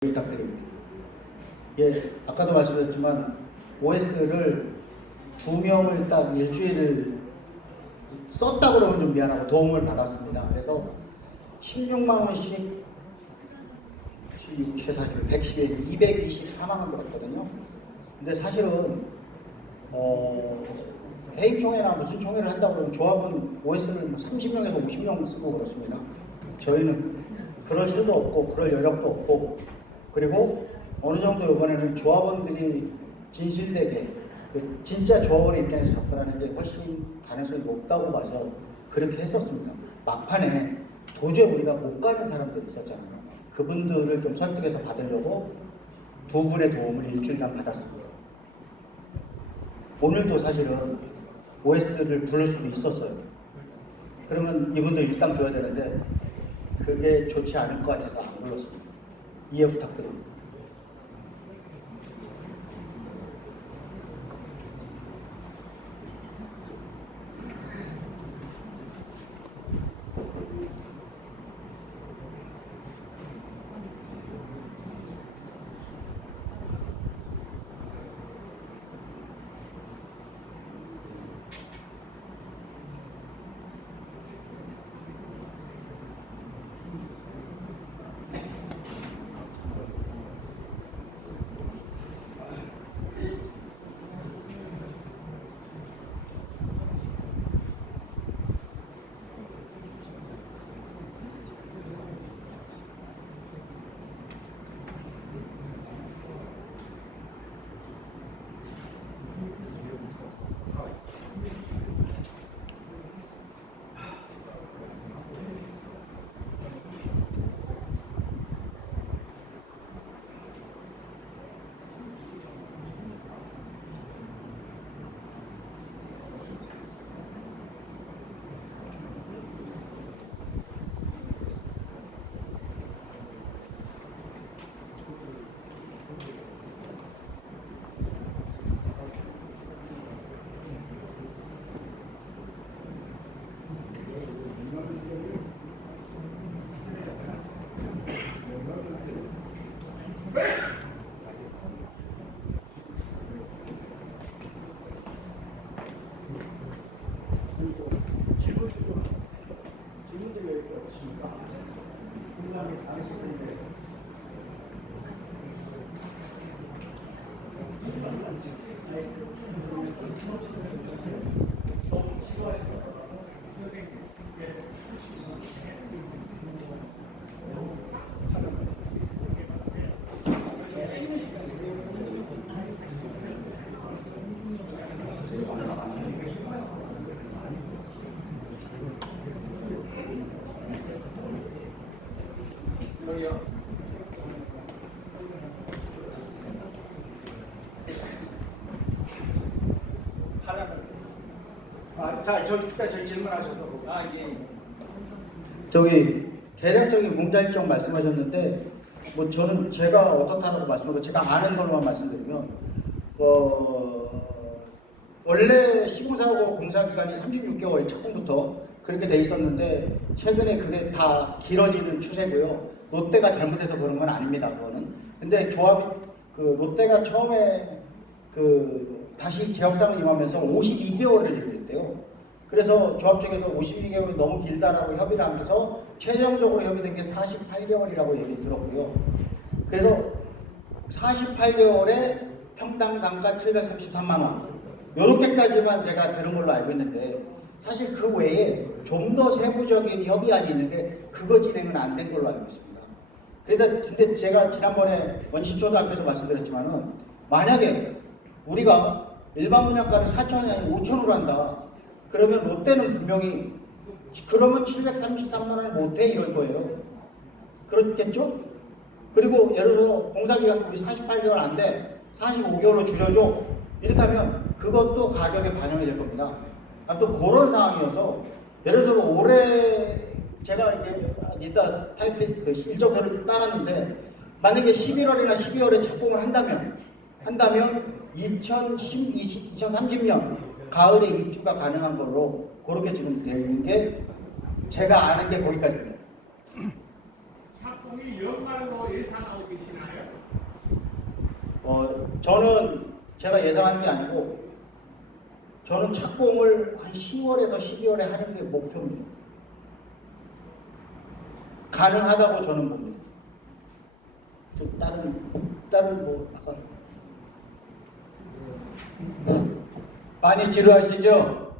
부탁드립니다. 예, 아까도 말씀드렸지만 OS를 2명을 딱 일주일을 썼다 그러면 좀 미안하고 도움을 받았습니다. 그래서 16만 원씩 6, 40, 110에 224만 원 들었거든요. 근데 사실은 해임총회나 무슨 총회를 한다고 그러면 조합은 OS를 30명에서 50명 쓰고 그렇습니다. 저희는 그럴 수도 없고 그럴 여력도 없고, 그리고 어느 정도 이번에는 조합원들이 진실되게 진짜 조합원의 입장에서 접근하는 게 훨씬 가능성이 높다고 봐서 그렇게 했었습니다. 막판에 도저히 우리가 못 가는 사람들이 있었잖아요. 그분들을 좀 설득해서 받으려고 두 분의 도움을 일주일간 받았습니다. 오늘도 사실은 OS를 부를 수도 있었어요. 그러면 이분들 일당 줘야 되는데 그게 좋지 않을 것 같아서 안 불렀습니다. 이해 부탁드립니다. 질문들이 왜 이렇게 없으십니까? 굉장히 잘하시는데. 자, 저기 질문하셔서. 예. 저기 대략적인 공자 일정 말씀하셨는데, 뭐 저는 제가 어떻다라고 말씀하고 제가 아는 걸로만 말씀드리면, 원래 시공사고 공사 기간이 36개월 착공부터 그렇게 돼 있었는데 최근에 그게 다 길어지는 추세고요. 롯데가 잘못해서 그런 건 아닙니다. 그거는. 근데 조합이 롯데가 처음에 다시 재협상을 임하면서 52개월을 얘기를 했대요. 그래서 조합 측에서 52개월이 너무 길다라고 협의를 하면서 최종적으로 협의된 게 48개월이라고 얘기를 들었고요. 그래서 48개월에 평당 단가 733만 원. 요렇게까지만 제가 들은 걸로 알고 있는데, 사실 그 외에 좀 더 세부적인 협의안이 있는데 그거 진행은 안 된 걸로 알고 있습니다. 근데 제가 지난번에 원시초등학교에서 말씀드렸지만은, 만약에 우리가 일반 분양가를 4천이 아니고 5천으로 한다. 그러면 롯데는 분명히 그러면 733만 원을 못해 이럴 거예요. 그렇겠죠? 그리고 예를 들어 공사기간 우리 48개월 안 돼. 45개월로 줄여줘. 이렇게 하면 그것도 가격에 반영이 될 겁니다. 또 그런 상황이어서, 예를 들어 올해 제가 이따 일정표를 따랐는데, 만약에 11월이나 12월에 착공을 한다면 2030년 가을에 입주가 가능한 걸로 그렇게 지금 되어 있는 게 제가 아는 게 거기까지입니다. 착공이 연말로 예상하고 계시나요? 저는 제가 예상하는 게 아니고 저는 착공을 한 10월에서 12월에 하는 게 목표입니다. 가능하다고 저는 봅니다. 좀 다른 뭐 아까 많이 지루하시죠?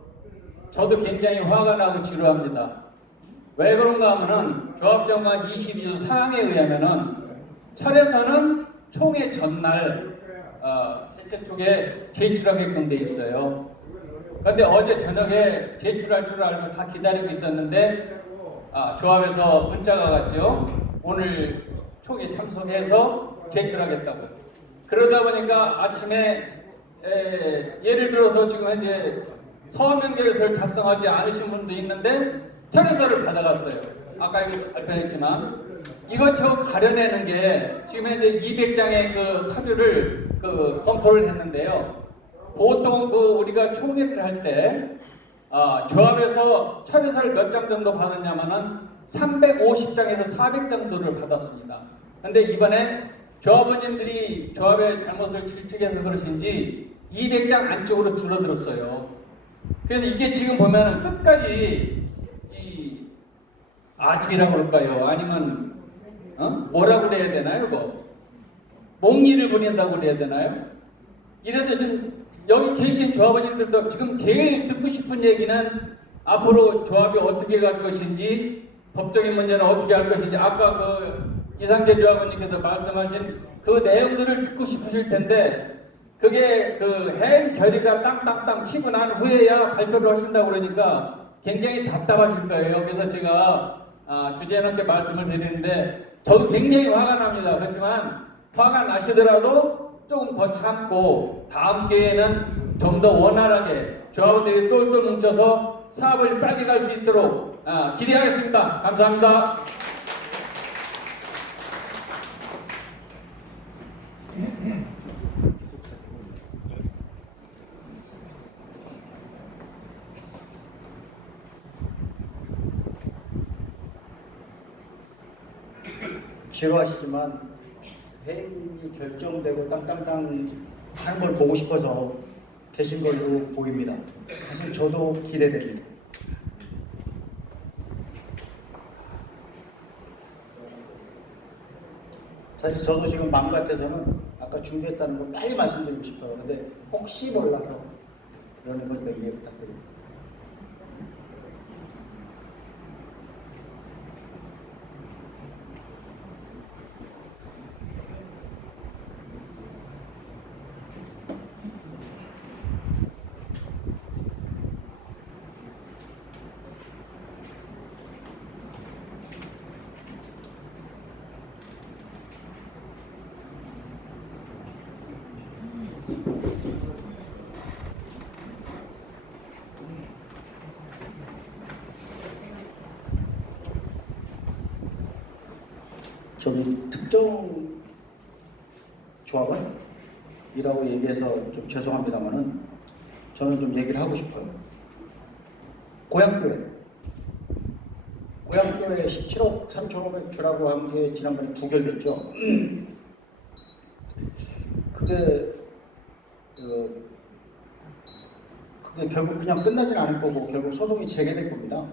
저도 굉장히 화가 나고 지루합니다. 왜 그런가 하면은 조합정관 22조 사항에 의하면은 철에서는 총회 전날 대체 쪽에 제출하게끔 돼 있어요. 그런데 어제 저녁에 제출할 줄 알고 다 기다리고 있었는데 조합에서 문자가 갔죠. 오늘 총회 참석해서 제출하겠다고. 그러다 보니까 아침에 예를 들어서 지금 현재 서명결서를 작성하지 않으신 분도 있는데 철회서를 받아갔어요. 아까 여기 발표했지만 이것저것 가려내는 게 지금 현재 200장의 그 사료를 검토를 했는데요. 보통 우리가 총회를 할 때 조합에서 철회서를 몇 장 정도 받았냐면은 350장에서 400장 정도를 받았습니다. 근데 이번에 조합원님들이 조합의 잘못을 질책해서 그러신지 200장 안쪽으로 줄어들었어요. 그래서 이게 지금 보면은 끝까지 이 아직이라고 그럴까요? 아니면 뭐라고 그래야 되나요? 이거 몽리를 부린다고 그래야 되나요? 이래도 좀 여기 계신 조합원님들도 지금 제일 듣고 싶은 얘기는 앞으로 조합이 어떻게 갈 것인지, 법적인 문제는 어떻게 할 것인지, 아까 이상재 조합원님께서 말씀하신 그 내용들을 듣고 싶으실 텐데, 그게 해임 결의가 땅땅땅 치고 난 후에야 발표를 하신다고 그러니까 굉장히 답답하실 거예요. 그래서 제가 주제 넘게 말씀을 드리는데, 저도 굉장히 화가 납니다. 그렇지만 화가 나시더라도 조금 더 참고 다음 기회에는 좀 더 원활하게 조합원들이 똘똘 뭉쳐서 사업을 빨리 갈 수 있도록 기대하겠습니다. 감사합니다. 지루하시지만 해임이 결정되고 땅땅땅 하는 걸 보고 싶어서 계신 걸로 보입니다. 사실 저도 기대됩니다. 사실 저도 지금 마음 같아서는 아까 준비했다는 걸 빨리 말씀드리고 싶어요. 근데 혹시 몰라서 그러는 거니까 이해 부탁드립니다. 저기 특정 조합원이라고 얘기해서 좀 죄송합니다만은 저는 좀 얘기를 하고 싶어요. 고향교회 17억 3,500 주라고 한 게 지난번에 부결됐죠. 그게 결국 그냥 끝나진 않을 거고 결국 소송이 재개될 겁니다.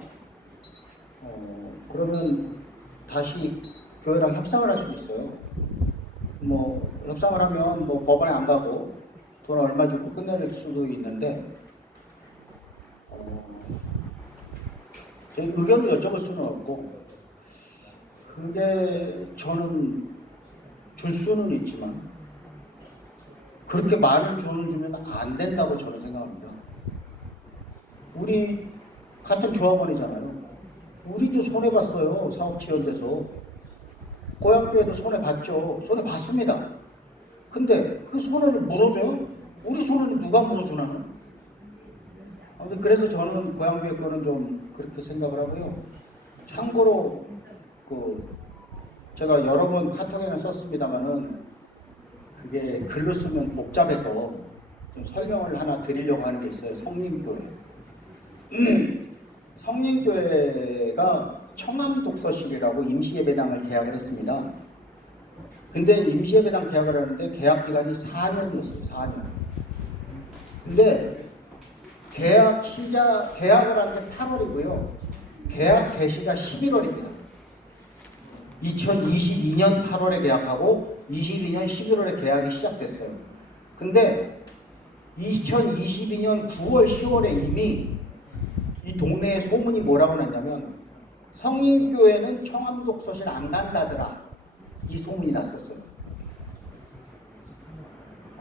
그러면 다시 교회랑 협상을 할 수도 있어요. 뭐 협상을 하면 뭐 법원에 안 가고 돈 얼마 주고 끝낼 수도 있는데 의견을 여쭤볼 수는 없고 그게 저는 줄 수는 있지만 그렇게 많은 돈을 주면 안 된다고 저는 생각합니다. 우리 같은 조합원이잖아요. 우리도 손해봤어요. 사업 지원돼서. 고향교회도 손해봤죠. 손해봤습니다. 근데 그 손해를 물어줘요? 우리 손해는 누가 물어주나? 아무튼 그래서 저는 고향교회 거는 좀 그렇게 생각을 하고요. 참고로 제가 여러 번 카톡에는 썼습니다만은 그게 글로 쓰면 복잡해서 좀 설명을 하나 드리려고 하는 게 있어요. 성림교회. 성림교회가 청암독서실이라고 임시예배당을 계약을 했습니다. 근데 임시예배당 계약을 하는데 계약 기간이 4년이었어요. 4년. 근데 계약을 한 게 8월이고요. 계약 개시가 11월입니다. 2022년 8월에 계약하고 22년 11월에 계약이 시작됐어요. 근데 2022년 9월, 10월에 이미 이 동네에 소문이 뭐라고 났냐면 성인교회는 청암독서실 안 간다더라. 이 소문이 났었어요.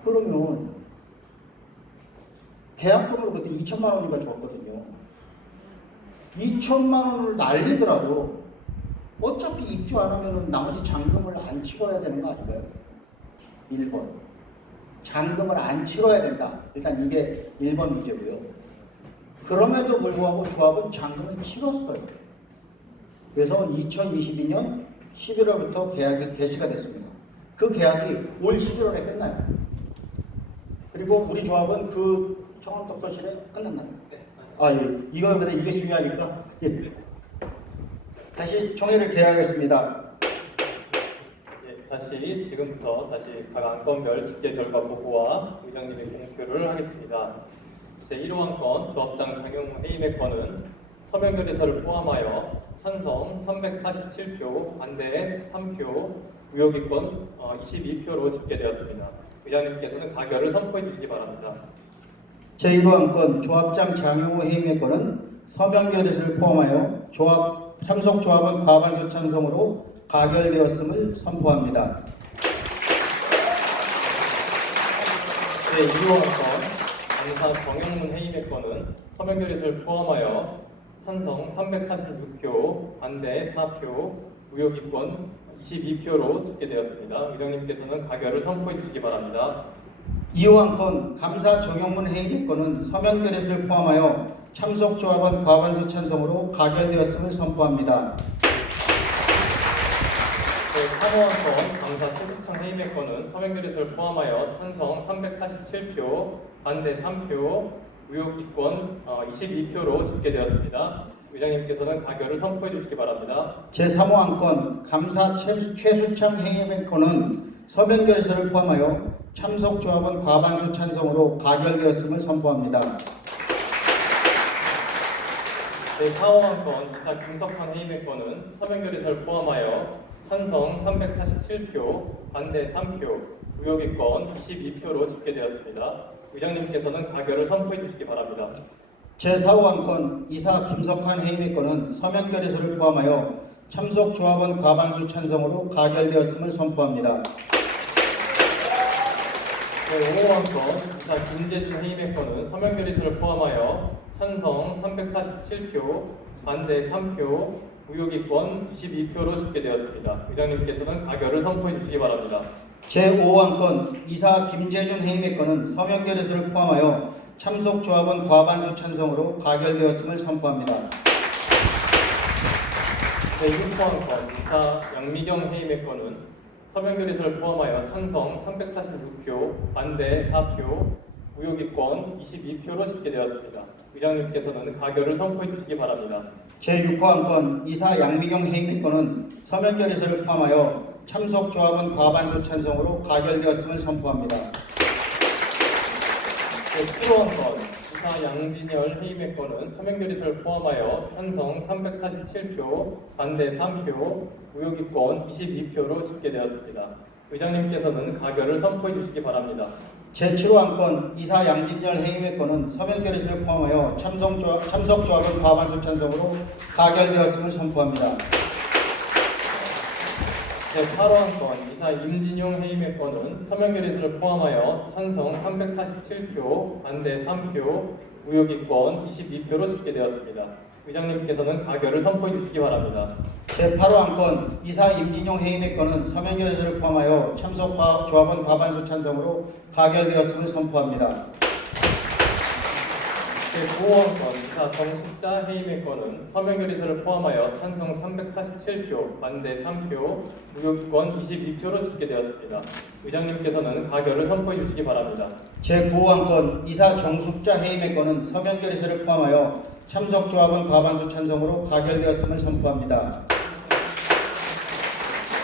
그러면 계약금으로 그때 2천만 원인가 줬거든요. 2천만 원을 날리더라도 어차피 입주 안 하면 나머지 잔금을 안 치러야 되는 거 아닌가요? 1번. 잔금을 안 치러야 된다. 일단 이게 1번 문제고요. 그럼에도 불구하고 조합은 잔금을 치렀어요. 그래서 2022년 11월부터 계약이 개시가 됐습니다. 그 계약이 올 11월에 끝나요. 그리고 우리 조합은 그 청암독서실에 끝났나요? 네. 아, 예. 이거보다 이게 중요하니까. 예. 다시 총회를 개하겠습니다. 예, 다시 지금부터 다시 각 안건별 집계 결과 보고와 의장님의 공표를 하겠습니다. 제1호 안건 조합장 장용 해임의 건은 서명결의서를 포함하여 찬성 347표, 반대 3표, 무효기권 22표로 집계되었습니다. 의장님께서는 가결을 선포해 주시기 바랍니다. 제1호 안건 조합장 장용호 해임의 건은 서명결의서를 포함하여 참석 조합원 과반수 찬성으로 가결되었음을 선포합니다. 제2호 안건 강사 정영문 해임의 건은 서명결의서를 포함하여 찬성 346표, 반대 4표, 무효기권 22표로 집계되었습니다. 의장님께서는 가결을 선포해 주시기 바랍니다. 2호 안건 감사 정영문 해임의 건은 서명결의서를 포함하여 참석 조합원 과반수 찬성으로 가결되었음을 선포합니다. 제3호 안건 감사 최수창 해임의 건은 서명결의서를 포함하여 찬성 347표, 반대 3표, 무효기권 22표로 집계되었습니다. 의장님께서는 가결을 선포해 주시기 바랍니다. 제3호 안건 감사 최수창 해임의 건은 서명결의서를 포함하여 참석 조합원 과반수 찬성으로 가결되었음을 선포합니다. 제4호 안건 이사 김석환 해임의 건은 서명결의서를 포함하여 찬성 347표, 반대 3표, 무효기권 22표로 집계되었습니다. 의장님께서는 가결을 선포해 주시기 바랍니다. 제4호 안건 이사 김석환 해임의 건은 서명결의서를 포함하여 참석 조합원 과반수 찬성으로 가결되었음을 선포합니다. 제5호 안건 이사 김재준 해임의 건은 서명결의서를 포함하여 찬성 347표, 반대 3표, 무효기권 22표로 집계되었습니다. 의장님께서는 가결을 선포해 주시기 바랍니다. 제5호 안건 이사 김재준 해임의 건은 서명결의서를 포함하여 참석 조합원 과반수 찬성으로 가결되었음을 선포합니다. 제6호 안건 이사 양미경 해임의 건은 서명결의서를 포함하여 찬성 346표, 반대 4표, 무효기권 22표로 집계되었습니다. 의장님께서는 가결을 선포해 주시기 바랍니다. 제6호 안건 이사 양미경 해임의 건은 서명결의서를 포함하여 참석 조합원 과반수 찬성으로 가결되었음을 선포합니다. 제7호 안건 이사 양진열 해임의 건은 서명결의서를 포함하여 찬성 347표, 반대 3표, 무효기권 22표로 집계되었습니다. 의장님께서는 가결을 선포해 주시기 바랍니다. 제7호 안건 이사 양진열 해임의 건은 서명결의서를 포함하여 참석 조합원 과반수 찬성으로 가결되었음을 선포합니다. 제8호 안건 이사 임진용 해임의 건은 서명결의서를 포함하여 찬성 347표, 반대 3표, 무효기권 22표로 집계되었습니다. 의장님께서는 가결을 선포해 주시기 바랍니다. 제8호 안건 이사 임진용 해임의 건은 서명결의서를 포함하여 참석 조합원 과반수 찬성으로 가결되었음을 선포합니다. 제9호 안건 이사 정숙자 해임의 건은 서명결의서를 포함하여 찬성 347표, 반대 3표, 무효기권 22표로 집계되었습니다. 의장님께서는 가결을 선포해 주시기 바랍니다. 제9호 안건 이사 정숙자 해임의 건은 서명결의서를 포함하여 참석 조합원 과반수 찬성으로 가결되었음을 선포합니다.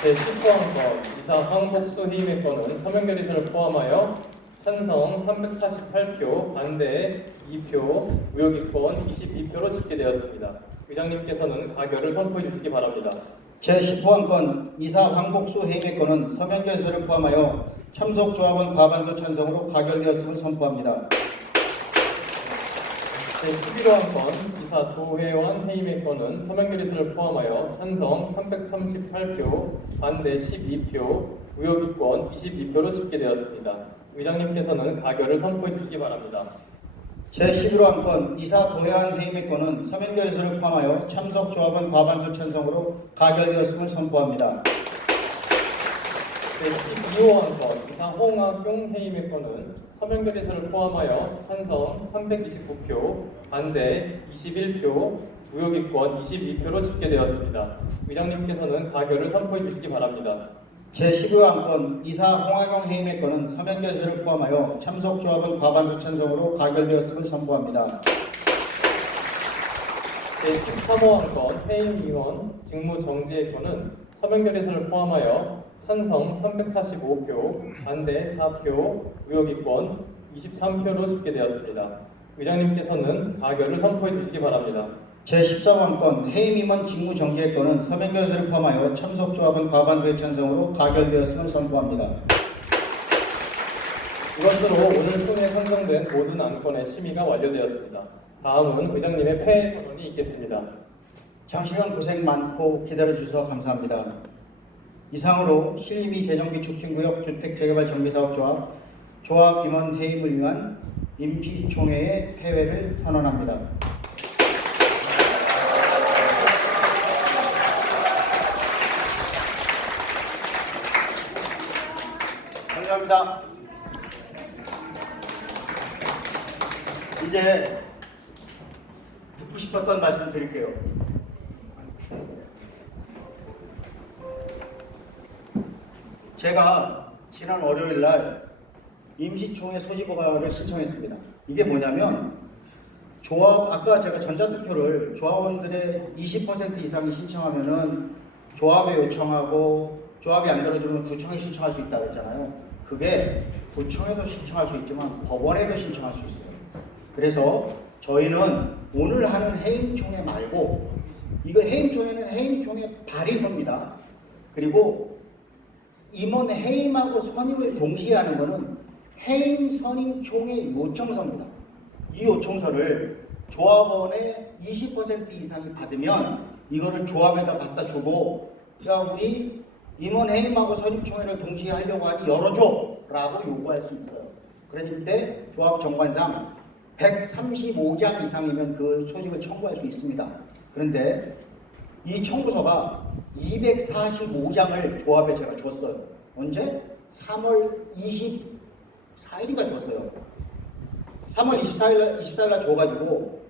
제10호 안건 이사 황복수 해임의 건은 서명 결의서를 포함하여 찬성 348표, 반대 2표, 무효기권 22표로 집계되었습니다. 의장님께서는 가결을 선포해 주시기 바랍니다. 제10호 안건 이사 황복수 해임의 건은 서명 결의서를 포함하여 참석 조합원 과반수 찬성으로 가결되었음을 선포합니다. 제11호 안건 이사 도회원 해임의 건은 서명 결의서를 포함하여 찬성 338표, 반대 12표, 무효기권 22표로 집계되었습니다. 의장님께서는 가결을 선포해 주시기 바랍니다. 제11호 안건 이사 도회원 해임의 건은 서명 결의서를 포함하여 참석 조합원 과반수 찬성으로 가결되었음을 선포합니다. 제12호 안건 이사 홍학용 해임의 건은 서명 결의서를 포함하여 찬성 329표, 반대 21표, 무효기권 22표로 집계되었습니다. 의장님께서는 가결을 선포해 주시기 바랍니다. 제12호 안건 이사 홍학용 해임의 건은 서명 결의서를 포함하여 참석 조합원 과반수 찬성으로 가결되었음을 선포합니다. 제13호 안건 해임위원 직무정지의 건은 서명 결의서를 포함하여 찬성 345표, 반대 4표, 무효기권 23표로 집계되었습니다. 의장님께서는 가결을 선포해 주시기 바랍니다. 제13호안건 해임임원 직무정지의 건은 서명 결의서를 포함하여 참석 조합원 과반수의 찬성으로 가결되었음을 선포합니다. 이것으로 오늘 총회에 선정된 모든 안건의 심의가 완료되었습니다. 다음은 의장님의 폐해 선언이 있겠습니다. 장시간 고생 많고 기다려주셔서 감사합니다. 이상으로 신림이 재정비 촉진구역 주택재개발정비사업조합 조합 임원 해임을 위한 임시총회의 폐회를 선언합니다. 감사합니다. 이제 듣고 싶었던 말씀 드릴게요. 제가 지난 월요일 날 임시총회 소집허가를 신청했습니다. 이게 뭐냐면 조합, 아까 제가 전자투표를 조합원들의 20% 이상이 신청하면은 조합에 요청하고 조합이 안 들어주면 구청에 신청할 수 있다고 그랬잖아요. 그게 구청에도 신청할 수 있지만 법원에도 신청할 수 있어요. 그래서 저희는 오늘 하는 해임총회 말고, 이거 해임총회는 해임총회 발의서입니다. 그리고 임원 해임하고 선임을 동시에 하는 거는 해임 선임총회 요청서입니다. 이 요청서를 조합원의 20% 이상이 받으면 이거를 조합에다 갖다 주고, 야 우리 임원 해임하고 선임총회를 동시에 하려고 하니 열어줘 라고 요구할 수 있어요. 그런데 조합 정관상 135장 이상이면 그 소집을 청구할 수 있습니다. 그런데 이 청구서가 245장을 조합에 제가 줬어요. 언제? 3월 24일인가 줬어요. 3월 24일날 줘가지고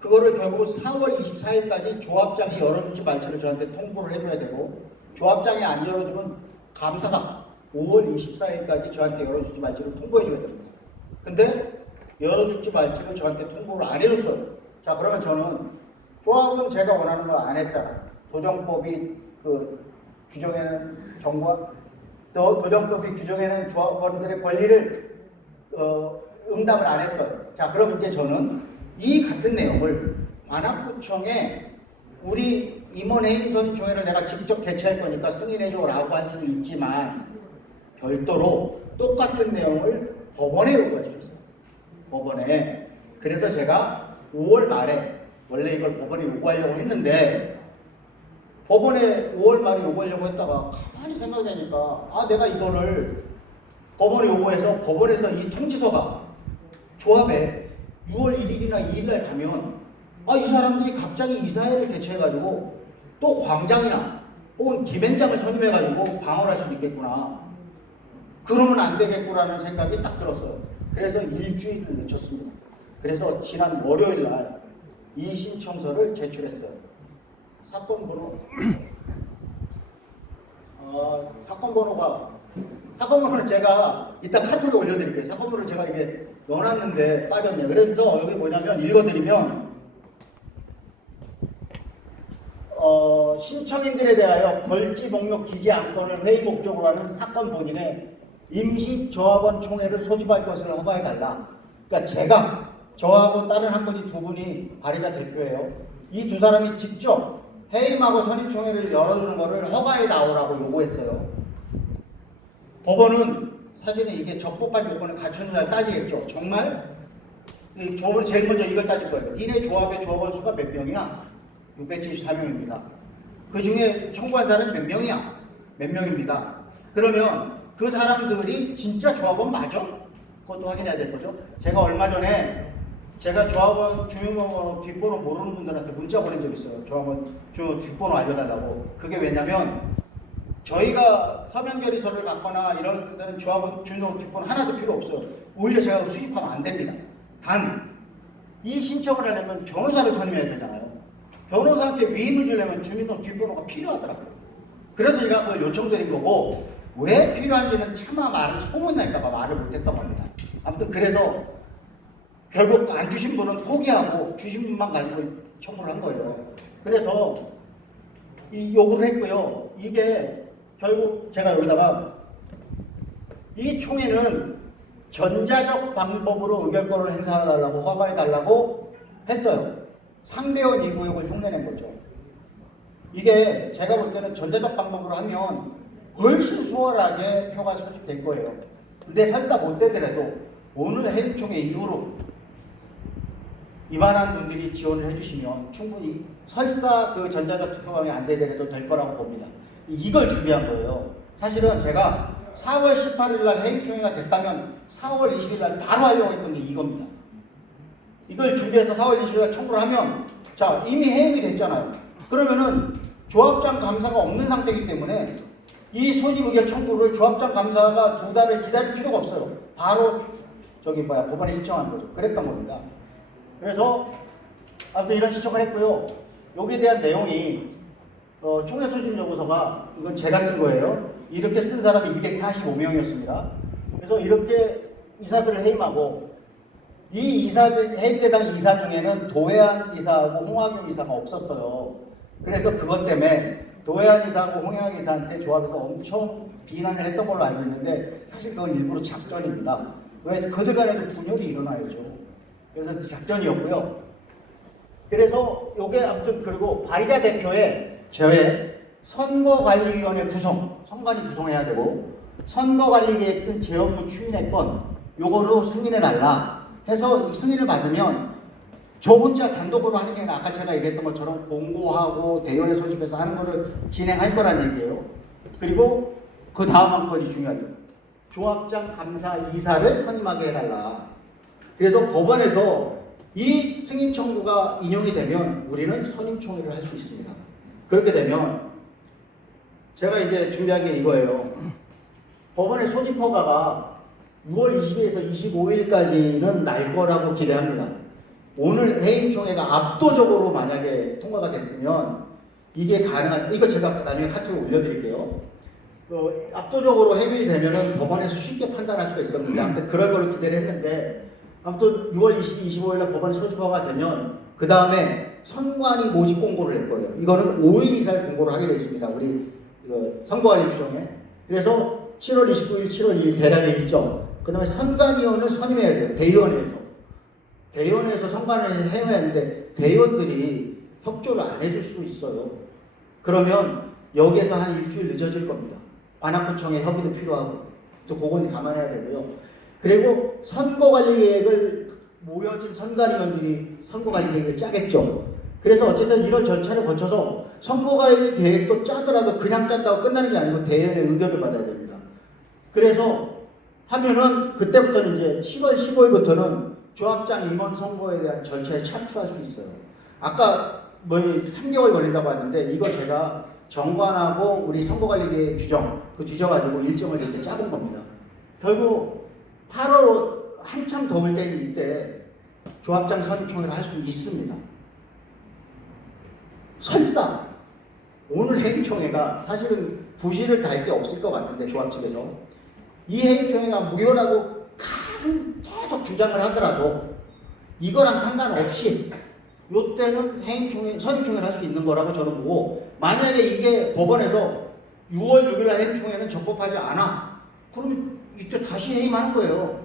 그거를 결국 4월 24일까지 조합장이 열어줄지 말지를 저한테 통보를 해줘야 되고, 조합장이 안 열어주면 감사가 5월 24일까지 저한테 열어줄지 말지를 통보해줘야 됩니다. 근데 열어줄지 말지를 저한테 통보를 안 해줬어요. 자, 그러면 저는 조합은 제가 원하는 거 안 했잖아요. 도정법이 그 규정에는 도정법이 규정에는 조합원들의 권리를 응답을 안 했어요. 자, 그럼 이제 저는 이 같은 내용을 관악구청에 우리 임원 해임 선임총회를 내가 직접 개최할 거니까 승인해줘라고 할 수 있지만 별도로 똑같은 내용을 법원에 요구할 수 있어요. 법원에. 그래서 제가 5월 말에 원래 이걸 법원에 요구하려고 했는데, 법원에 5월 말에 요구하려고 했다가 가만히 생각하니까 내가 이거를 법원에 요구해서 법원에서 이 통지서가 조합에 6월 1일이나 2일날 가면 이 사람들이 갑자기 이사회를 개최해가지고 또 광장이나 혹은 김앤장을 선임해가지고 방어를 할 수도 있겠구나. 그러면 안 되겠구라는 생각이 딱 들었어요. 그래서 일주일을 늦췄습니다. 그래서 지난 월요일 날 이 신청서를 제출했어요. 사건 번호는 제가 이따 카톡에 올려드릴게요. 사건 번호를 제가 이게 넣어놨는데 빠졌네요. 그래서 여기 뭐냐면 읽어드리면 신청인들에 대하여 벌지 목록 기재 안건을 회의 목적으로 하는 사건 본인의 임시조합원 총회를 소집할 것을 허가해달라. 그러니까 제가 저하고 다른 한 분이 두 분이 발의자 대표예요. 이 두 사람이 직접 해임하고 선임총회를 열어주는 것을 허가해 나오라고 요구했어요. 법원은 사실은 이게 적법한 요건을 갖췄느냐를 따지겠죠. 정말 조합은 제일 먼저 이걸 따질 거예요. 니네 조합의 조합원 수가 몇 명이야? 674명입니다. 그 중에 청구한 사람이 몇 명이야? 몇 명입니다. 그러면 그 사람들이 진짜 조합원 맞아? 그것도 확인해야 될 거죠. 제가 얼마 전에 제가 조합원 주민번호 뒷번호 모르는 분들한테 문자 보낸 적 있어요. 조합원 뒷번호 알려달라고. 그게 왜냐면 저희가 서면 결의서를 받거나 이럴 때는 조합원 주민번호 뒷번호 하나도 필요 없어요. 오히려 제가 수립하면 안 됩니다. 단 이 신청을 하려면 변호사를 선임해야 되잖아요. 변호사한테 위임을 주려면 주민번호 뒷번호가 필요하더라고요. 그래서 제가 그걸 요청드린 거고, 왜 필요한지는 차마 말을 소문날까봐 말을 못했던 겁니다. 아무튼 그래서 결국 안 주신 분은 포기하고 주신 분만 가지고 청구를 한 거예요. 그래서 이 요구를 했고요. 이게 결국 제가 여기다가 이 총회는 전자적 방법으로 의결권을 행사해달라고 허가해달라고 했어요. 상대원 2구역을 흉내낸 거죠. 이게 제가 볼 때는 전자적 방법으로 하면 훨씬 수월하게 표가 소집될 거예요. 근데 설사 못 되더라도 오늘 해임총회 이후로 이만한 분들이 지원을 해주시면 충분히 설사 그 전자적 투표방이 안 되더라도 될 거라고 봅니다. 이걸 준비한 거예요. 사실은 제가 4월 18일 날 해임총회가 됐다면 4월 20일 날 바로 하려고 했던 게 이겁니다. 이걸 준비해서 4월 20일 날 청구를 하면, 자, 이미 해임이 됐잖아요. 그러면은 조합장 감사가 없는 상태이기 때문에 이 소집 의결 청구를 조합장 감사가 2달을 기다릴 필요가 없어요. 바로 법원에 신청하는 거죠. 그랬던 겁니다. 그래서 아무튼 이런 신청을 했고요. 여기에 대한 내용이 총회 소집 요구서가, 이건 제가 쓴 거예요. 이렇게 쓴 사람이 245명이었습니다. 그래서 이렇게 이사들을 해임하고, 이 이사들 해임 대상 이사 중에는 도해안 이사하고 홍학용 이사가 없었어요. 그래서 그것 때문에 도해안 이사하고 홍학용 이사한테 조합에서 엄청 비난을 했던 걸로 알고 있는데, 사실 그건 일부러 작전입니다. 왜 그들 간에도 분열이 일어나야죠. 그래서 작전이었고요. 그래서 요게 아무튼, 그리고 발의자 대표의 제외, 선거관리위원회 구성, 선관위 구성해야 되고, 선거관리계획 등 재업무 추인의 건 요거로 승인해달라 해서 이 승인을 받으면 저 혼자 단독으로 하는 게 아니라 아까 제가 얘기했던 것처럼 공고하고 대의원에 소집해서 하는 거를 진행할 거란 얘기예요. 그리고 그 다음 한 건이 중요하죠. 조합장 감사 이사를 선임하게 해달라. 그래서 법원에서 이 승인 청구가 인용이 되면 우리는 선임총회를 할 수 있습니다. 그렇게 되면 제가 이제 준비한 게 이거예요. 법원의 소집 허가가 6월 20일에서 25일까지는 날 거라고 기대합니다. 오늘 해임총회가 압도적으로 만약에 통과가 됐으면 이게 가능한, 이거 제가 나중에 카톡에 올려드릴게요. 압도적으로 해결이 되면은 법원에서 쉽게 판단할 수가 있었는데, 아무튼 그런 걸로 기대를 했는데, 아무튼 6월 22, 25일에 법원이 소집허가 되면 그 다음에 선관위 모집 공고를 낼 거예요. 이거는 5인 이상 공고를 하게 되어 있습니다. 우리 선거관리 규정에. 그래서 7월 29일, 7월 2일 대략 일정. 그 다음에 선관위원을 선임해야 돼요. 대의원에서. 대의원에서 선관을 해야 하는데 대의원들이 협조를 안 해줄 수도 있어요. 그러면 여기에서 한 일주일 늦어질 겁니다. 관악구청의 협의도 필요하고, 또 그건 감안해야 되고요. 그리고 선거관리계획을 모여진 선관위원들이 선거관리계획을 짜겠죠. 그래서 어쨌든 이런 절차를 거쳐서 선거관리계획도 짜더라도 그냥 짠다고 끝나는 게 아니고 대의원의 의견을 받아야 됩니다. 그래서 하면은 그때부터는 이제 7월 15일부터는 조합장 임원 선거에 대한 절차에 착수할 수 있어요. 아까 3개월 걸린다고 하는데 이거 제가 정관하고 우리 선거관리계획 규정 뒤져가지고 일정을 이렇게 짜본 겁니다. 결국 8월 한참 더울 때는 이때 조합장 선임총회를 할 수 있습니다. 설사 오늘 해임총회가 사실은 부실을 달 게 없을 것 같은데, 조합 측에서 이 해임총회가 무효라고 계속 주장을 하더라도 이거랑 상관없이 요때는 선임총회를 할 수 있는 거라고 저는 보고, 만약에 이게 법원에서 6월 6일 날 해임총회는 적법하지 않아, 그러면 이때 다시 해임하는 거예요.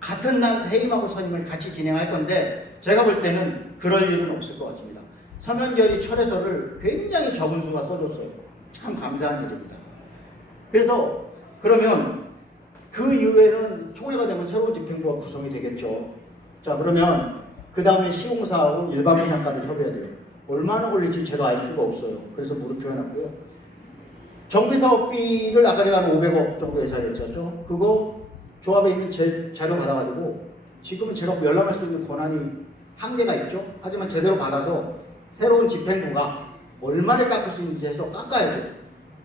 같은 날 해임하고 선임을 같이 진행할 건데, 제가 볼 때는 그럴 일은 없을 것 같습니다. 서면결의 철회서를 굉장히 적은 수가 써줬어요. 참 감사한 일입니다. 그래서 그러면 그 이후에는 총회가 되면 새로운 집행부가 구성이 되겠죠. 자, 그러면 그 다음에 시공사하고 일반 분양가를 협의해야 돼요. 얼마나 걸릴지 제가 알 수가 없어요. 그래서 물음표 해놨고요. 정비사업비를 아까 제가 한 500억 정도 예상했죠. 그거 조합에 있는 제 자료 받아가지고 지금은 제가 열람할 수 있는 권한이 한계가 있죠. 하지만 제대로 받아서 새로운 집행부가 얼마나 깎을 수 있는지 해서 깎아야죠.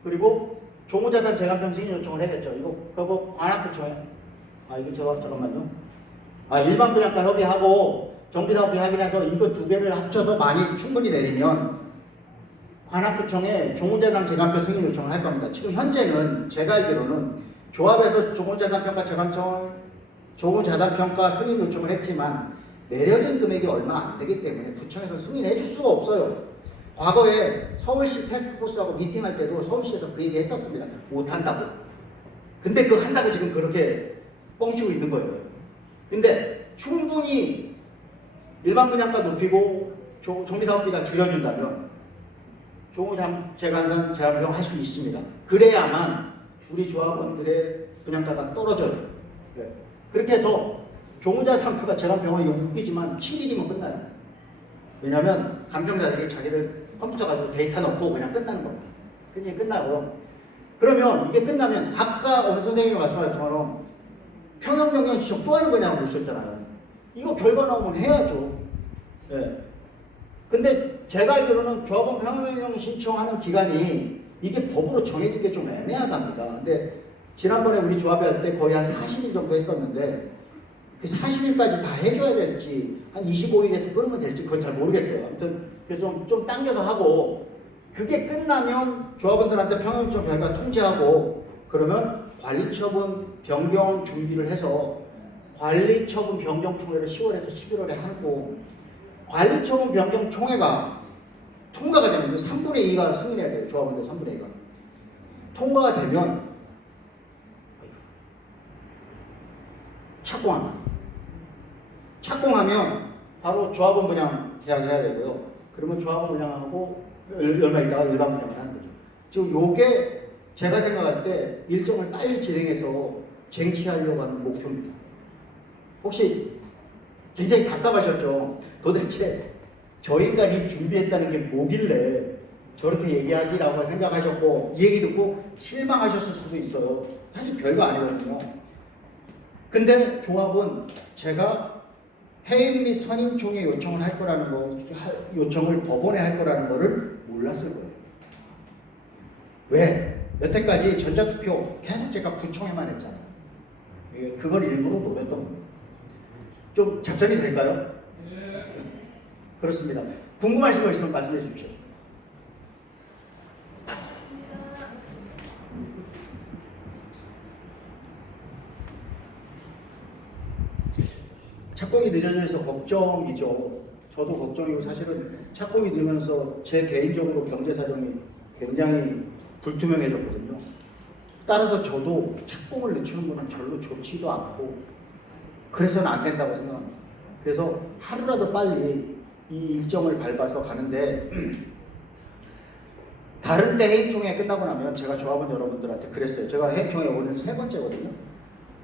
그리고 종우자산 재간평 승인 요청을 해야겠죠. 이거 그거 관악구청에 이거 제가 잠깐만요. 일반 분양가 협의하고 정비사업비 확인해서 이거 두 개를 합쳐서 많이 충분히 내리면 관악구청에 종우자산 재간평 승인 요청을 할 겁니다. 지금 현재는 제가 알기로는 조합에서 종우자산평가 종우자산평가 승인 요청을 했지만 내려진 금액이 얼마 안 되기 때문에 구청에서 승인해 줄 수가 없어요. 과거에 서울시 태스크포스하고 미팅할 때도 서울시에서 그 얘기 했었습니다. 못한다고. 근데 그 한다고 지금 그렇게 뻥치고 있는 거예요. 근데 충분히 일반 분양가 높이고 정비사업비가 줄여준다면 종우자산 재간평 할 수 있습니다. 그래야만 우리 조합원들의 분양가가 떨어져요. 네. 그렇게 해서 종우자산표가 재간평은 웃기지만 7일이면 끝나요. 왜냐하면 간평자들이 자기들 컴퓨터 가지고 데이터 넣고 그냥 끝나는 겁니다. 그냥 끝나고 그러면 이게 끝나면 아까 어느 선생님이 말씀하신 것처럼 평형명령 지정 또 하는 거냐고 물으셨잖아요. 이거 결과 나오면 해야죠. 네. 근데 제가 알기로는 조합원 평형명령 신청하는 기간이 이게 법으로 정해진 게 좀 애매하답니다. 근데 지난번에 우리 조합회 할 때 거의 한 40일 정도 했었는데 그 40일까지 다 해줘야 될지 한 25일에서 끊으면 될지 그건 잘 모르겠어요. 아무튼 그래서 좀 당겨서 하고 그게 끝나면 조합원들한테 평형적 결과 통지하고 그러면 관리처분 변경 준비를 해서 관리처분 변경 총회를 10월에서 11월에 하고 관리처분 변경 총회가 통과가 되면 3분의 2가 승인해야 돼요. 조합원들 3분의 2가 통과가 되면 착공하면 바로 조합원 분양 계약해야 되고요. 그러면 조합원 분양하고 얼마 있다가 일반 분양을 하는 거죠. 지금 요게 제가 생각할 때 일정을 빨리 진행해서 쟁취하려고 하는 목표입니다. 혹시 굉장히 답답하셨죠? 도대체 저 인간이 준비했다는 게 뭐길래 저렇게 얘기하지라고 생각하셨고 이 얘기 듣고 실망하셨을 수도 있어요. 사실 별거 아니거든요. 근데 조합은 제가 해임 및 선임총회 요청을 할 거라는 거, 요청을 법원에 할 거라는 거를 몰랐을 거예요. 왜? 여태까지 전자투표 계속 제가 구청에만 했잖아요. 그걸 일부러 노렸던 겁니다. 좀 작전이 될까요? 네. 그렇습니다. 궁금하신 거 있으면 말씀해 주십시오. 착공이 늦어져서 걱정이죠. 저도 걱정이고 사실은 착공이 되면서 제 개인적으로 경제 사정이 굉장히 불투명해졌거든요. 따라서 저도 착공을 늦추는 거는 별로 좋지도 않고 그래서는 안 된다고 생각합니다. 그래서 하루라도 빨리 이 일정을 밟아서 가는데 다른 때 해임총회 끝나고 나면 제가 조합원 여러분들한테 그랬어요. 제가 해임총회 오늘 3번째거든요.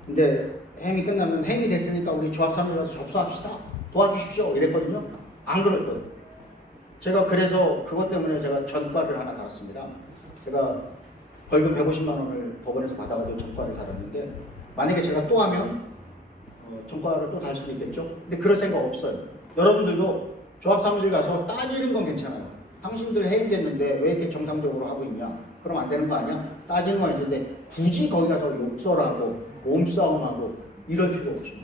근데 해임이 끝나면 해임이 됐으니까 우리 조합사무소 가서 접수합시다. 도와주십시오. 이랬거든요. 안 그럴 거예요. 제가 그래서 그것 때문에 제가 전과를 하나 달았습니다. 제가 벌금 150만 원을 법원에서 받아가지고 전과를 달았는데 만약에 제가 또 하면 전과를 또 달 수도 있겠죠. 근데 그럴 생각 없어요. 여러분들도 조합사무실 가서 따지는 건 괜찮아요. 당신들 해임됐는데 왜 이렇게 정상적으로 하고 있냐? 그럼 안 되는 거 아니야? 따지는 건 있는데 굳이 거기 가서 욕설하고 몸싸움하고 이럴 필요 없습니다.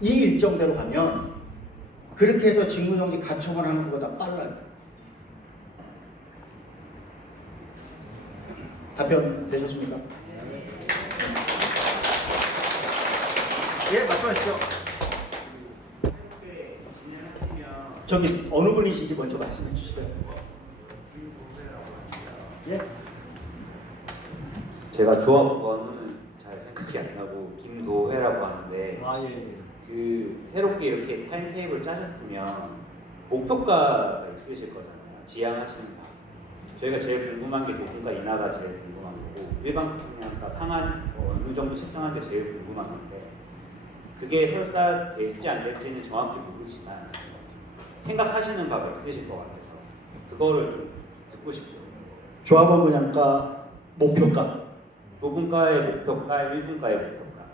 이 일정대로 가면 그렇게 해서 직무정지 가처분하는 것보다 빨라요. 답변 되셨습니까? 예, 말씀하시죠. 저기 어느 분이신지 먼저 말씀해 주시고요. 예? 제가 조합 번호는 잘 생각이 안 나고 김도혜라고 하는데 아, 예. 그 새롭게 이렇게 타임테이블 짜셨으면 목표가 있으실 거잖아요. 지향하시는 바. 저희가 제일 궁금한 게 노분과 인하가 제일 궁금한 거고 일반 분양가 상한 어느 정도 책정할 때 제일 궁금한 건데 그게 설사 될지 안 될지는 정확히 모르지만 생각하시는 바가 있으실 것 같아서 그거를 좀 듣고 싶어요. 조합원 분양가 목표가 5분가의 목표가, 1분가의 목표가.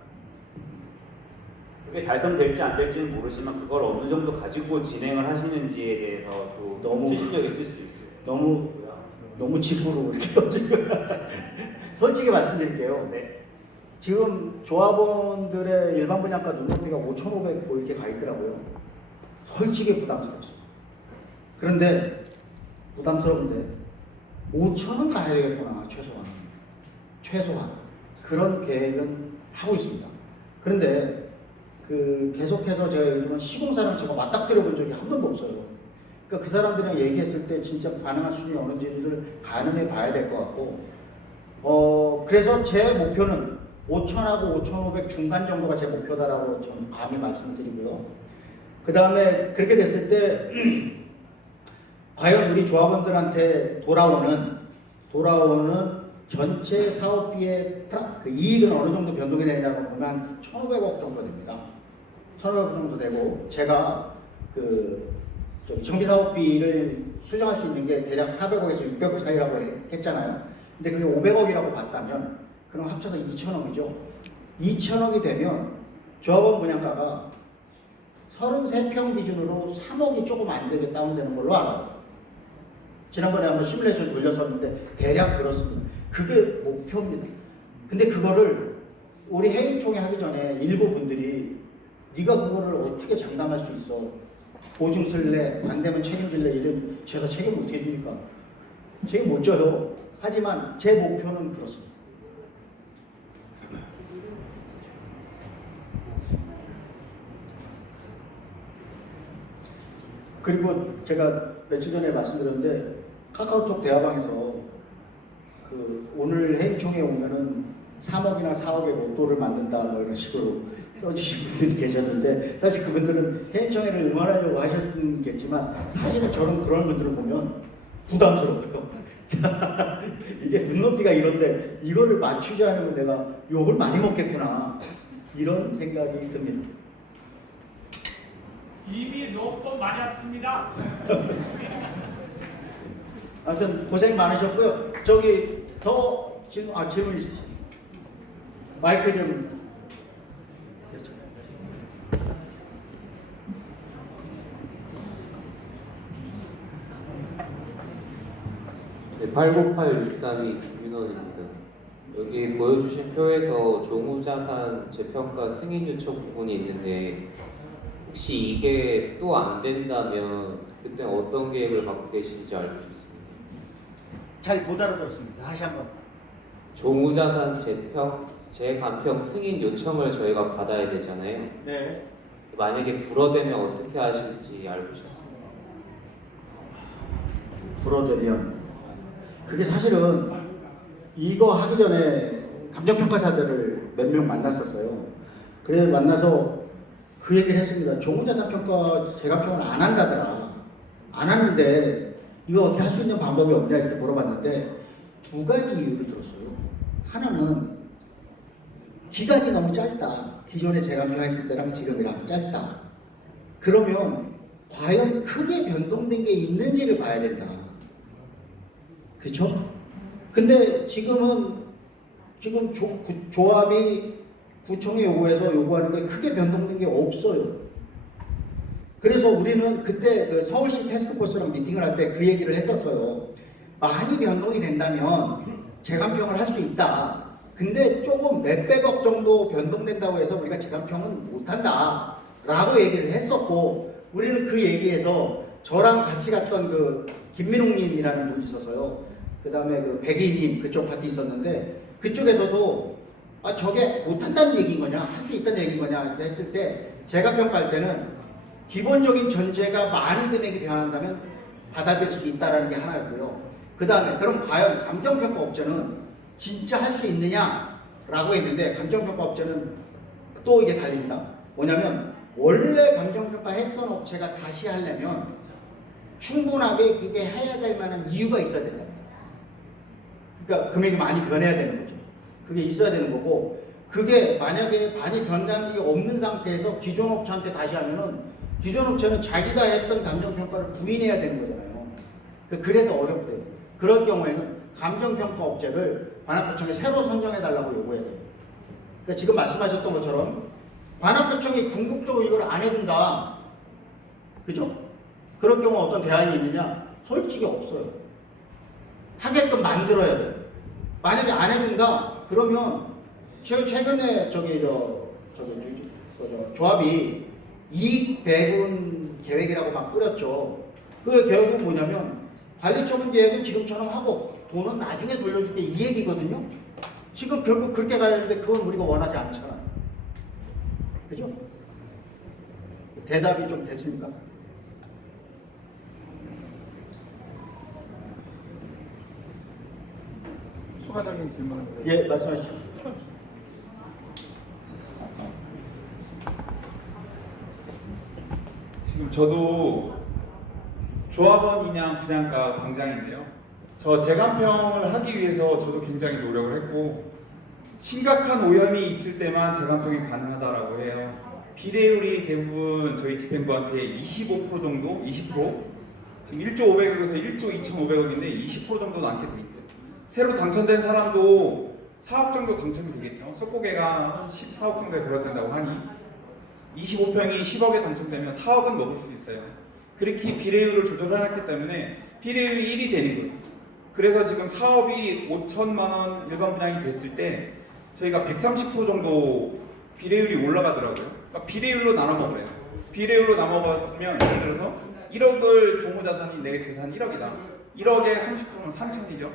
그게 달성될지 안 될지는 모르지만 그걸 어느 정도 가지고 진행을 하시는지에 대해서 또 너무- 실질적이 있을 수 있어요. 너무 집으로 이렇게 던지고 솔직히 말씀드릴게요. 네. 지금 조합원들의 일반 분양가 눈높이가 5,500 뭐 이렇게 가 있더라고요. 솔직히 부담스럽습니다. 그런데 부담스러운데 5,000은 가야 되겠구나 최소한 그런 계획은 하고 있습니다. 그런데 그 계속해서 제가 요즘은 시공사랑 제가 맞닥뜨려 본 적이 한 번도 없어요. 그러니까 그 사람들이랑 얘기했을 때 진짜 가능한 수준이 어느지를 가늠해 봐야 될 것 같고 그래서 제 목표는 5,000하고 5,500 중간 정도가 제 목표다라고 좀 감히 말씀을 드리고요. 그 다음에 그렇게 됐을 때 과연 우리 조합원들한테 돌아오는 전체 사업비의 그 이익은 어느 정도 변동이 되냐고 보면 1,500억 정도 됩니다. 1,500억 정도 되고 제가 그 정비 사업비를 수정할 수 있는 게 대략 400억에서 600억 사이라고 했잖아요. 근데 그게 500억이라고 봤다면 그럼 합쳐서 2,000억이죠. 2,000억이 되면 조합원 분양가가 33평 기준으로 3억이 조금 안 되게 다운되는 걸로 알아요. 지난번에 한번 시뮬레이션 돌렸었는데 대략 그렇습니다. 그게 목표입니다. 근데 그거를 우리 회의총회 하기 전에 일부 분들이 네가 그거를 어떻게 장담할 수 있어? 보증 쓸래? 안 되면 책임질래? 이런 제가 책임을 어떻게 집니까? 책임 못 져요. 하지만 제 목표는 그렇습니다. 그리고 제가 며칠 전에 말씀드렸는데 카카오톡 대화방에서 그 오늘 회의총회에 오면은 3억이나 4억의 로또를 만든다 뭐 이런 식으로 써주신 분들이 계셨는데 사실 그분들은 회의총회를 응원하려고 하셨겠지만 사실은 저는 그런 분들을 보면 부담스러워요. 이게 눈높이가 이런데 이거를 맞추지 않으면 내가 욕을 많이 먹겠구나 이런 생각이 듭니다. 이미 로또 맞았습니다. 아무튼 고생 많으셨고요. 저기 더 질문 있으시죠? 마이크 좀. 네, 898-632 김윤원입니다. 여기 보여주신 표에서 종우자산 재평가 승인 요청 부분이 있는데 혹시 이게 또 안 된다면 그때 어떤 계획을 갖고 계신지 알고 싶습니다. 잘 못 알아들었습니다. 다시 한번. 종우자산 재감평 승인 요청을 저희가 받아야 되잖아요. 네. 만약에 불어대면 어떻게 하실지 알고 싶습니다. 불어대면 그게 사실은 이거 하기 전에 감정평가사들을 몇 명 만났었어요. 그래 만나서 그 얘기를 했습니다. 종우자산 평가 재감평은 안 한다더라. 안 하는데 이거 어떻게 할 수 있는 방법이 없냐 이렇게 물어봤는데 두 가지 이유를 들었어요. 하나는 기간이 너무 짧다. 기존에 재감평했을 때랑 지금이랑 짧다. 그러면 과연 크게 변동된 게 있는지를 봐야 된다. 그렇죠? 근데 지금 조합이 구청에 요구해서 요구하는 게 크게 변동된 게 없어요. 그래서 우리는 그때 그 서울시 태스크포스랑 미팅을 할 때 그 얘기를 했었어요. 많이 변동이 된다면 재감평을 할 수 있다. 근데 조금 몇백억 정도 변동된다고 해서 우리가 재감평은 못한다. 라고 얘기를 했었고, 우리는 그 얘기에서 저랑 같이 갔던 그 김민웅님이라는 분이 있었어요. 그 다음에 그 백이님 그쪽 파티 있었는데, 그쪽에서도 저게 못한다는 얘기인 거냐, 할 수 있다는 얘기인 거냐 했을 때, 재감평가할 때는 기본적인 전제가 많은 금액이 변한다면 받아들일 수 있다는 게 하나였고요. 그 다음에 그럼 과연 감정평가 업체는 진짜 할 수 있느냐라고 했는데 감정평가 업체는 또 이게 달립니다. 뭐냐면 원래 감정평가 했던 업체가 다시 하려면 충분하게 그게 해야 될 만한 이유가 있어야 된다. 그러니까 금액이 많이 변해야 되는 거죠. 그게 있어야 되는 거고, 그게 만약에 많이 변한 게 없는 상태에서 기존 업체한테 다시 하면은 기존 업체는 자기가 했던 감정평가를 부인해야 되는 거잖아요. 그래서 어렵대요. 그럴 경우에는 감정평가 업체를 관악구청에 새로 선정해달라고 요구해야 돼요. 그러니까 지금 말씀하셨던 것처럼 관악구청이 궁극적으로 이걸 안 해준다. 그죠? 그럴 경우 어떤 대안이 있느냐? 솔직히 없어요. 하게끔 만들어야 돼요. 만약에 안 해준다? 그러면 최근에 조합이 이익 배분 계획이라고 막 꾸렸죠. 그 계획은 뭐냐면 관리처분 계획은 지금처럼 하고 돈은 나중에 돌려줄게 이 얘기거든요. 지금 결국 그렇게 가야 하는데 그건 우리가 원하지 않잖아요. 그죠? 대답이 좀 됐습니까? 추가적인 질문. 예, 말씀하시죠. 지금 저도 조합원 인양 분양가 방장인데요. 저 재간평을 하기 위해서 저도 굉장히 노력을 했고 심각한 오염이 있을 때만 재간평이 가능하다라고 해요. 비례율이 대부분 저희 집행부한테 25% 정도, 20% 지금 1조 500억에서 1조 2,500억인데 20% 정도 남게 돼 있어요. 새로 당첨된 사람도 4억 정도 당첨이 되겠죠. 석고개가 한 14억 정도에 들어간다고 하니 25평이 10억에 당첨되면 4억은 먹을 수 있어요. 그렇게 비례율을 조절해놨기 때문에 비례율이 1이 되는 거예요. 그래서 지금 사업이 5천만 원 일반 분양이 됐을 때 저희가 130% 정도 비례율이 올라가더라고요. 그러니까 비례율로 나눠 먹으래요. 비례율로 나눠 먹으면 예를 들어서 1억을 종무자산이 내 재산 1억이다. 1억에 30%는 3천이죠.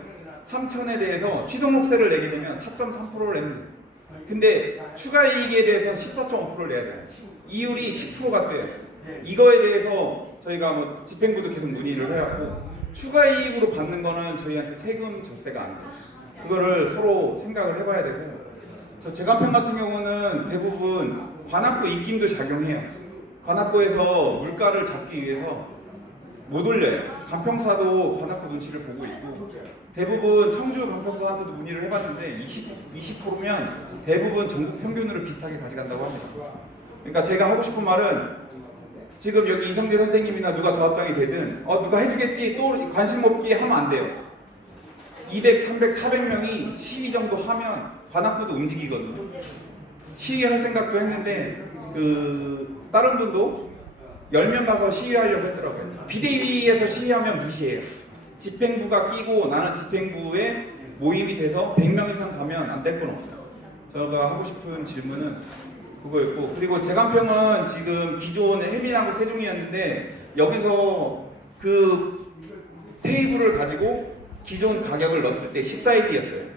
3천에 대해서 취등록세를 내게 되면 4.3%를 내면 돼요. 근데 추가 이익에 대해서 14.5%를 내야 돼요. 이율이 10%가 돼요. 이거에 대해서 저희가 뭐 집행부도 계속 문의를 해왔고 추가 이익으로 받는 거는 저희한테 세금 절세가 안 돼요. 그거를 서로 생각을 해봐야 되고 저 재간평 같은 경우는 대부분 관악구 입김도 작용해요. 관악구에서 물가를 잡기 위해서 못 올려요. 간평사도 관악구 눈치를 보고 있고 대부분 청주 간평사한테도 문의를 해봤는데 20%면 대부분 전국 평균으로 비슷하게 가져간다고 합니다. 그러니까 제가 하고 싶은 말은 지금 여기 이성재 선생님이나 누가 조합장이 되든 누가 해주겠지 또 관심 없게 하면 안 돼요. 200, 300, 400명이 시위 정도 하면 관악구도 움직이거든요. 시위할 생각도 했는데 다른 분도 10명 가서 시위하려고 했더라고요. 비대위에서 시위하면 무시해요. 집행부가 끼고 나는 집행부에 모임이 돼서 100명 이상 가면 안 될 건 없어요. 제가 하고 싶은 질문은 그거였고 그리고 재간평은 지금 기존 해민하고 세종이었는데 여기서 그 테이블을 가지고 기존 가격을 넣었을 때 14일이었어요.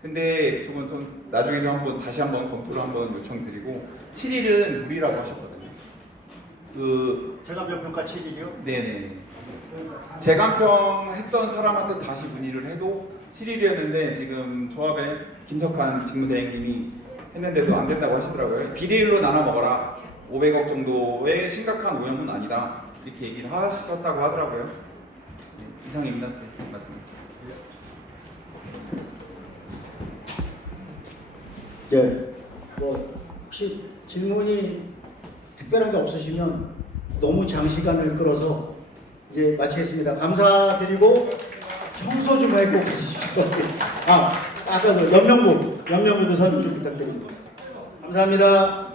근데 저건 좀 나중에 다시 한번 검토를 한번 요청드리고 7일은 무리라고 하셨거든요. 재간평 평가 7일이요? 네네. 재간평 했던 사람한테 다시 문의를 해도 7일이었는데 지금 조합에 김석환 직무대행님이 했는데도 안 된다고 하시더라고요. 비례율로 나눠 먹어라. 500억 정도의 심각한 오염은 아니다. 이렇게 얘기를 하셨다고 하더라고요. 네, 이상입니다. 맞습니다. 네, 혹시 질문이 특별한 게 없으시면 너무 장시간을 끌어서 이제 마치겠습니다. 감사드리고 청소 좀 해고 가시죠. 아까 연명부도 설명 좀 부탁드립니다. 감사합니다.